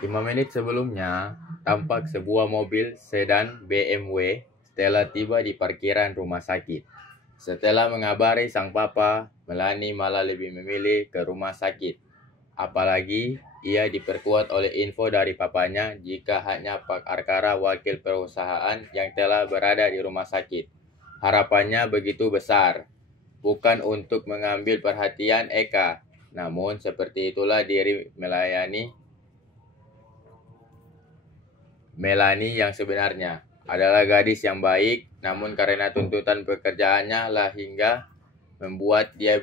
5 menit sebelumnya, tampak sebuah mobil sedan BMW telah tiba di parkiran rumah sakit. Setelah mengabari sang papa, Melanie malah lebih memilih ke rumah sakit. Apalagi ia diperkuat oleh info dari papanya jika hanya Pak Arkara wakil perusahaan yang telah berada di rumah sakit. Harapannya begitu besar, bukan untuk mengambil perhatian Eka, namun seperti itulah diri Melanie yang sebenarnya. Adalah gadis yang baik, namun karena tuntutan pekerjaannya lah hingga membuat dia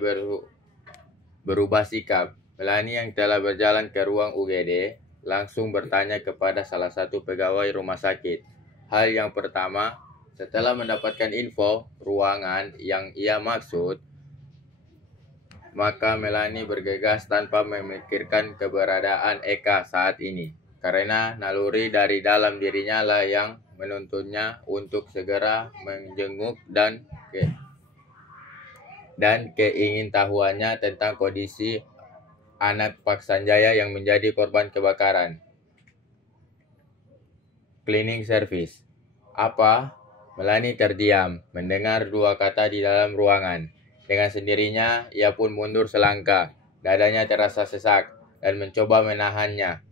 berubah sikap. Melanie yang telah berjalan ke ruang UGD langsung bertanya kepada salah satu pegawai rumah sakit. Hal yang pertama, setelah mendapatkan info ruangan yang ia maksud, maka Melanie bergegas tanpa memikirkan keberadaan Eka saat ini. Karena naluri dari dalam dirinya lah yang menuntunnya untuk segera menjenguk dan keingintahuannya tentang kondisi anak Pak Sanjaya yang menjadi korban kebakaran. Cleaning service. Apa? Melanie terdiam, mendengar dua kata di dalam ruangan. Dengan sendirinya, ia pun mundur selangkah. Dadanya terasa sesak dan mencoba menahannya.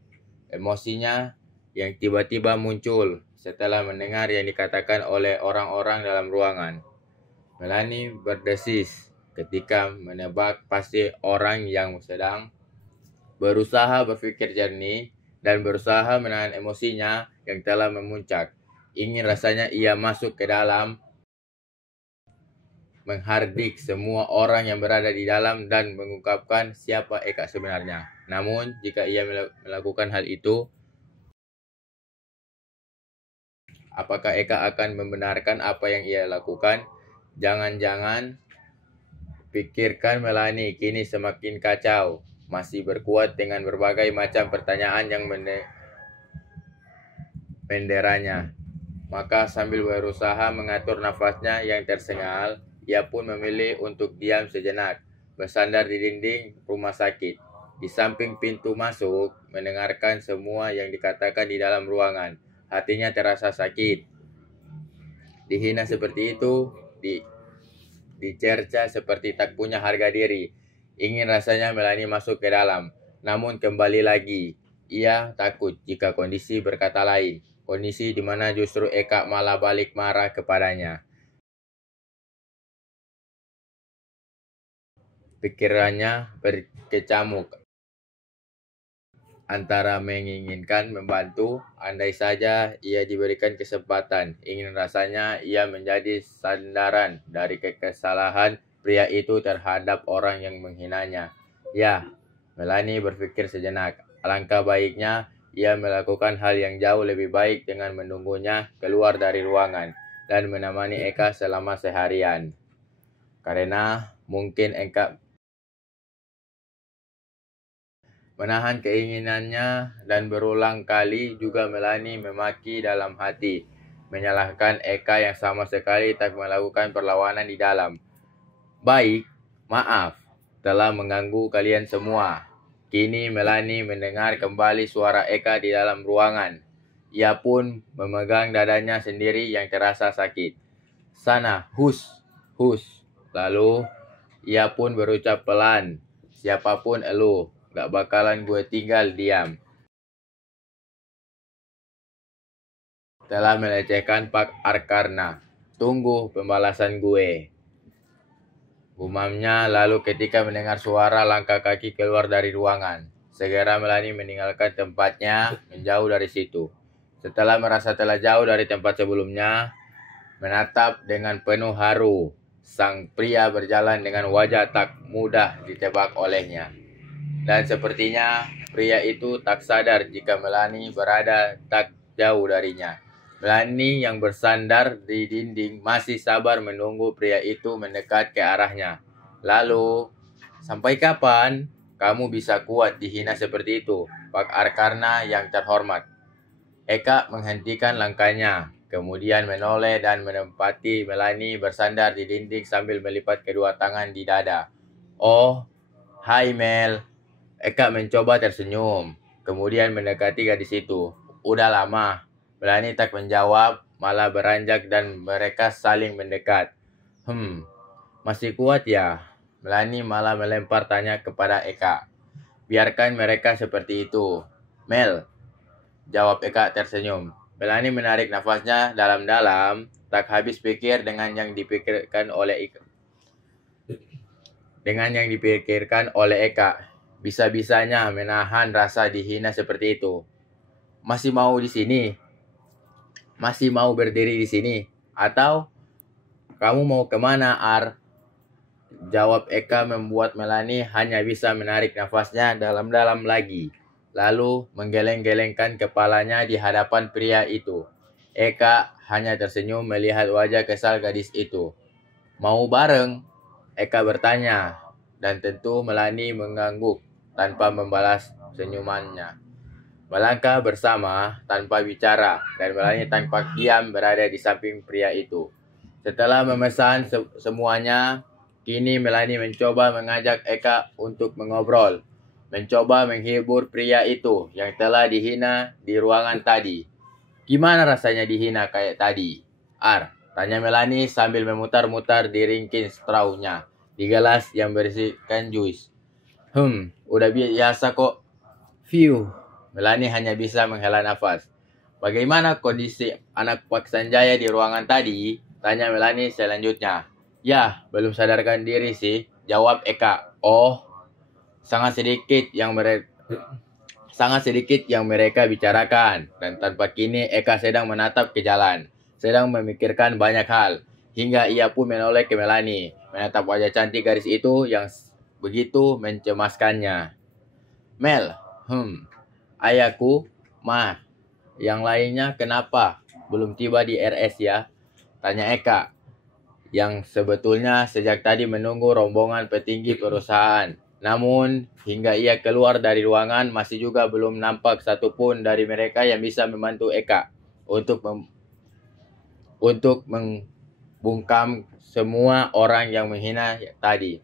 Emosinya yang tiba-tiba muncul setelah mendengar yang dikatakan oleh orang-orang dalam ruangan. Melanie berdesis ketika menebak pasti orang yang sedang berusaha berpikir jernih dan berusaha menahan emosinya yang telah memuncak. Ingin rasanya ia masuk ke dalam, menghardik semua orang yang berada di dalam dan mengungkapkan siapa Eka sebenarnya. Namun, jika ia melakukan hal itu, apakah Eka akan membenarkan apa yang ia lakukan? Jangan-jangan, pikirkan Melanie kini semakin kacau, masih berkuat dengan berbagai macam pertanyaan yang menderanya. Maka sambil berusaha mengatur nafasnya yang tersengal, ia pun memilih untuk diam sejenak, bersandar di dinding rumah sakit, di samping pintu masuk, mendengarkan semua yang dikatakan di dalam ruangan. Hatinya terasa sakit. Dihina seperti itu, dicerca seperti tak punya harga diri. Ingin rasanya Melanie masuk ke dalam, namun kembali lagi, ia takut jika kondisi berkata lain. Kondisi di mana justru Eka malah balik marah kepadanya. Pikirannya berkecamuk antara menginginkan membantu, andai saja ia diberikan kesempatan. Ingin rasanya ia menjadi sandaran dari kesalahan pria itu terhadap orang yang menghinanya. Ya, Melanie berpikir sejenak. Alangkah baiknya ia melakukan hal yang jauh lebih baik dengan menunggunya keluar dari ruangan dan menemani Eka selama seharian. Karena mungkin Eka menahan keinginannya dan berulang kali juga Melanie memaki dalam hati, menyalahkan Eka yang sama sekali tak melakukan perlawanan di dalam. Baik, maaf, telah mengganggu kalian semua. Kini Melanie mendengar kembali suara Eka di dalam ruangan. Ia pun memegang dadanya sendiri yang terasa sakit. Sana, hus. Lalu, ia pun berucap pelan, siapapun elu, gak bakalan gue tinggal diam. Telah melecehkan Pak Arkarna. Tunggu pembalasan gue. Gumamnya lalu ketika mendengar suara langkah kaki keluar dari ruangan. Segera Melanie meninggalkan tempatnya menjauh dari situ. Setelah merasa telah jauh dari tempat sebelumnya, menatap dengan penuh haru. Sang pria berjalan dengan wajah tak mudah ditebak olehnya. Dan sepertinya pria itu tak sadar jika Melanie berada tak jauh darinya. Melanie yang bersandar di dinding masih sabar menunggu pria itu mendekat ke arahnya. Lalu, sampai kapan kamu bisa kuat dihina seperti itu, Pak Arkarna yang terhormat? Eka menghentikan langkahnya, kemudian menoleh dan menempati Melanie bersandar di dinding sambil melipat kedua tangan di dada. Oh, hai Mel. Eka mencoba tersenyum. kemudian mendekati gadis itu. Udah lama. Melanie tak menjawab, malah beranjak dan mereka saling mendekat. Masih kuat ya? Melanie malah melempar tanya kepada Eka. Biarkan mereka seperti itu. Mel, jawab Eka tersenyum. Melanie menarik nafasnya dalam-dalam, tak habis pikir dengan yang dipikirkan oleh Eka. Bisa-bisanya menahan rasa dihina seperti itu. Masih mau di sini? Masih mau berdiri di sini? Atau kamu mau kemana, Ar? Jawab Eka membuat Melanie hanya bisa menarik nafasnya dalam-dalam lagi. Lalu menggeleng-gelengkan kepalanya di hadapan pria itu. Eka hanya tersenyum melihat wajah kesal gadis itu. Mau bareng? Eka bertanya. Dan tentu Melanie mengangguk tanpa membalas senyumannya. Melangkah bersama tanpa bicara dan Melanie tanpa diam berada di samping pria itu. Setelah memesan semuanya, kini Melanie mencoba mengajak Eka untuk mengobrol. Mencoba menghibur pria itu yang telah dihina di ruangan tadi. Gimana rasanya dihina kayak tadi? Ar, tanya Melanie sambil memutar-mutar di ringkin strawnya di gelas yang berisikan jus. Udah biasa kok. Phew, Melanie hanya bisa menghela nafas. Bagaimana kondisi anak Pak Sanjaya di ruangan tadi? Tanya Melanie selanjutnya. Ya, belum sadarkan diri sih, jawab Eka. Oh, sangat sedikit yang mereka bicarakan. Dan tanpa kini Eka sedang menatap ke jalan, sedang memikirkan banyak hal. Hingga ia pun menoleh ke Melanie, menatap wajah cantik gadis itu yang begitu mencemaskannya. Mel, ayahku, Ma, yang lainnya kenapa belum tiba di RS ya? Tanya Eka, yang sebetulnya sejak tadi menunggu rombongan petinggi perusahaan. Namun, hingga ia keluar dari ruangan, masih juga belum nampak satupun dari mereka yang bisa membantu Eka untuk membungkam semua orang yang menghina tadi.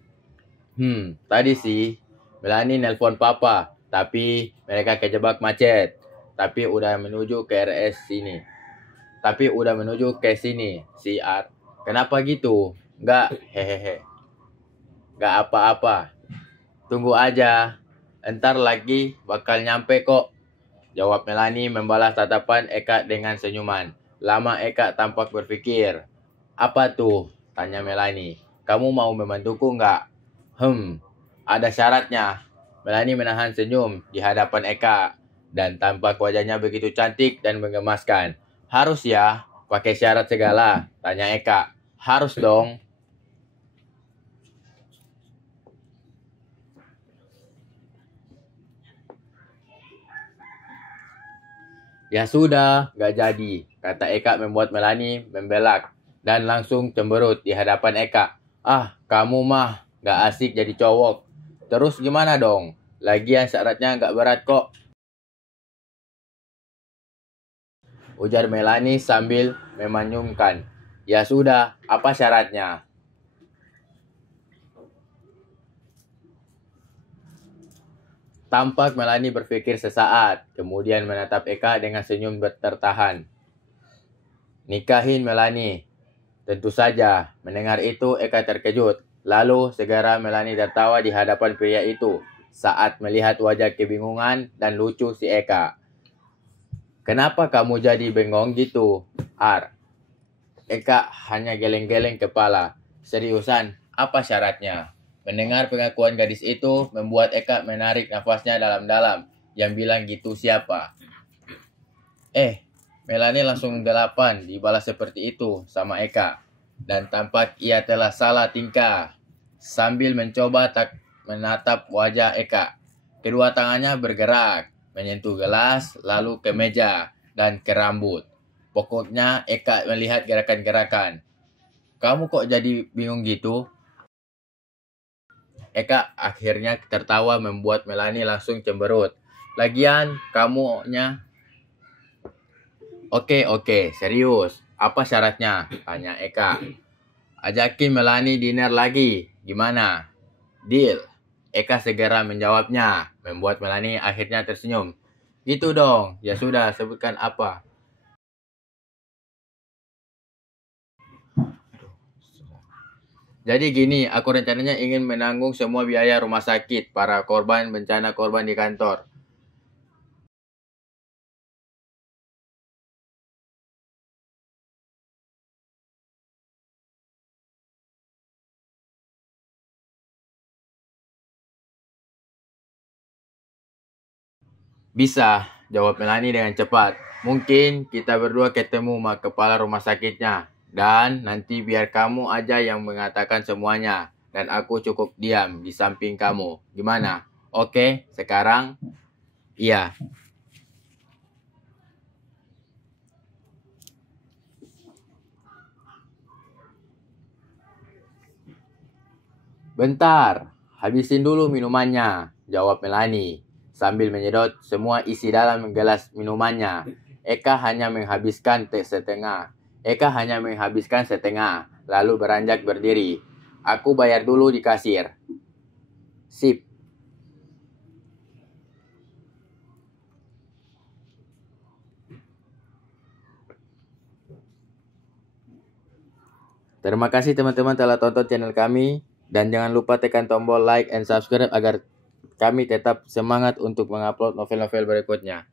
Tadi sih, Melanie nelpon papa, tapi mereka kejebak macet. Tapi udah menuju ke sini, si Ar. Kenapa gitu? Enggak, hehehe. Enggak apa-apa. Tunggu aja. Entar lagi bakal nyampe kok. Jawab Melanie membalas tatapan Eka dengan senyuman. Lama Eka tampak berpikir. Apa tuh? Tanya Melanie. Kamu mau membantuku enggak? Ada syaratnya. Melanie menahan senyum di hadapan Eka. Dan tampak wajahnya begitu cantik dan menggemaskan. Harus ya? Pakai syarat segala? Tanya Eka. Harus dong. Ya sudah, gak jadi. Kata Eka membuat Melanie membelak. Dan langsung cemberut di hadapan Eka. Ah, kamu mah gak asik jadi cowok. Terus gimana dong? Lagian syaratnya gak berat kok. Ujar Melanie sambil memanyumkan. Ya sudah, apa syaratnya? Tampak Melanie berpikir sesaat, kemudian menatap Eka dengan senyum tertahan. Nikahin Melanie. Tentu saja, mendengar itu Eka terkejut. Lalu segera Melanie tertawa di hadapan pria itu saat melihat wajah kebingungan dan lucu si Eka. Kenapa kamu jadi bengong gitu, Ar? Eka hanya geleng-geleng kepala. Seriusan, apa syaratnya? Mendengar pengakuan gadis itu membuat Eka menarik nafasnya dalam-dalam. Yang bilang gitu siapa? Melanie langsung gelapan dibalas seperti itu sama Eka. Dan tampak ia telah salah tingkah. Sambil mencoba tak menatap wajah Eka. Kedua tangannya bergerak, menyentuh gelas, lalu ke meja, dan ke rambut. Pokoknya Eka melihat gerakan-gerakan. Kamu kok jadi bingung gitu? Eka akhirnya tertawa membuat Melanie langsung cemberut. Lagian kamunya... Oke, serius. Apa syaratnya? Tanya Eka. Ajakin Melanie dinner lagi. Gimana? Deal. Eka segera menjawabnya, membuat Melanie akhirnya tersenyum. Gitu dong. Ya sudah, sebutkan apa. Jadi gini, aku rencananya ingin menanggung semua biaya rumah sakit para korban bencana korban di kantor. Bisa, jawab Melani dengan cepat. Mungkin kita berdua ketemu sama kepala rumah sakitnya. Dan nanti biar kamu aja yang mengatakan semuanya. Dan aku cukup diam di samping kamu. Gimana? Oke, sekarang? Iya. Bentar, habisin dulu minumannya, jawab Melani. Sambil menyedot semua isi dalam gelas minumannya. Eka hanya menghabiskan setengah, lalu beranjak berdiri. Aku bayar dulu di kasir. Sip. Terima kasih teman-teman telah tonton channel kami. Dan jangan lupa tekan tombol like and subscribe agar kami tetap semangat untuk mengupload novel-novel berikutnya.